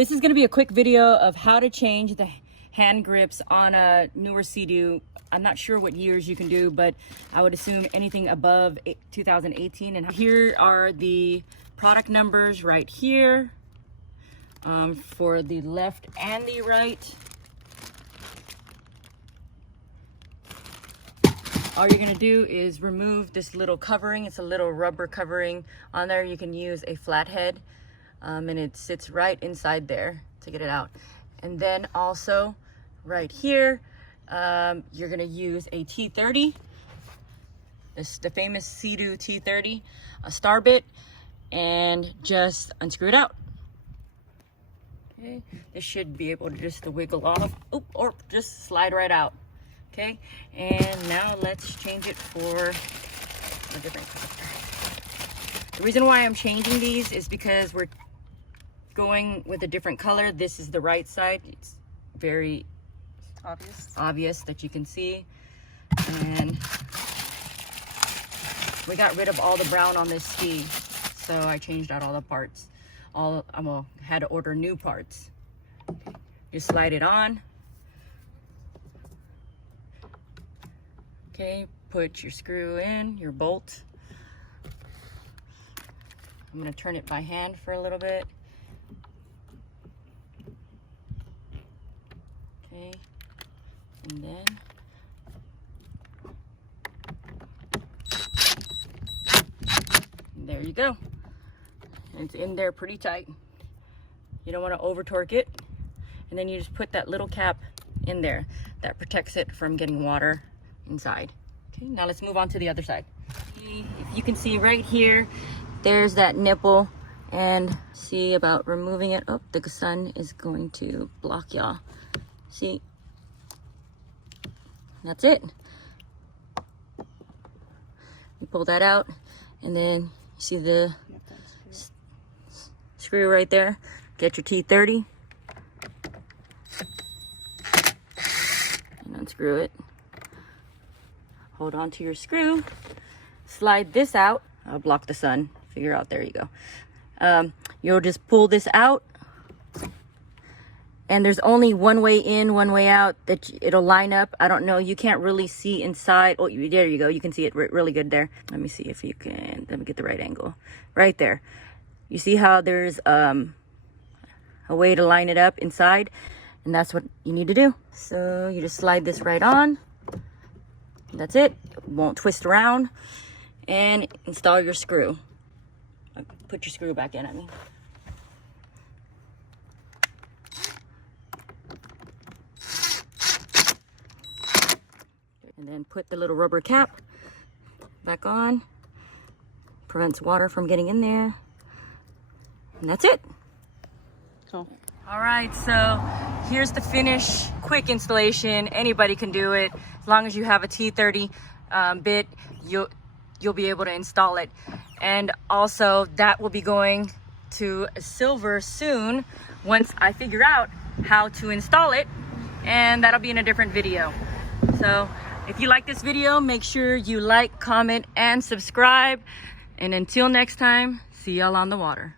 This is going to be a quick video of how to change the hand grips on a newer Seadoo. I'm not sure what years you can do, but I would assume anything above 2018. And here are the product numbers right here for the left and the right. All you're gonna do is remove this little covering. It's a little rubber covering on there. You can use a flathead and it sits right inside there to get it out. And then also right here, you're gonna use a T30. This is the famous Seadoo T30, a star bit, and just unscrew it out. Okay, this should be able to just wiggle off, or just slide right out. Okay, and now let's change it for a different color. The reason why I'm changing these is because we're going with a different color. This is the right side. It's very obvious that you can see. And we got rid of all the brown on this ski, so I changed out all the parts. Had to order new parts. Just slide it on. Okay, put your screw in, your bolt. I'm gonna turn it by hand for a little bit. Okay, and then there you go. And it's in there pretty tight. You don't want to over torque it. And then you just put that little cap in there that protects it from getting water inside. Okay, now let's move on to the other side. If you can see right here, there's that nipple, and see about removing it. Oh, the sun is going to block y'all. See, that's it. You pull that out, and then you see the screw right there. Get your T30 and unscrew it. Hold on to your screw, slide this out. I'll block the sun, figure out, there you go. You'll just pull this out, and there's only one way in, one way out that it'll line up. I don't know, you can't really see inside. Oh, there you go, you can see it really good there. Let me see if you can, let me get the right angle. Right there. You see how there's a way to line it up inside, and that's what you need to do. So you just slide this right on. That's it. It won't twist around. And install your screw. Put your screw back in, I mean. And then put the little rubber cap back on. Prevents water from getting in there. And that's it. Cool. All right, so here's the finish. Quick installation. Anybody can do it. As long as you have a T30 bit, you'll be able to install it. And also that will be going to silver soon once I figure out how to install it, and that'll be in a different video. So if you like this video, make sure you like, comment, and subscribe. And until next time, see y'all on the water.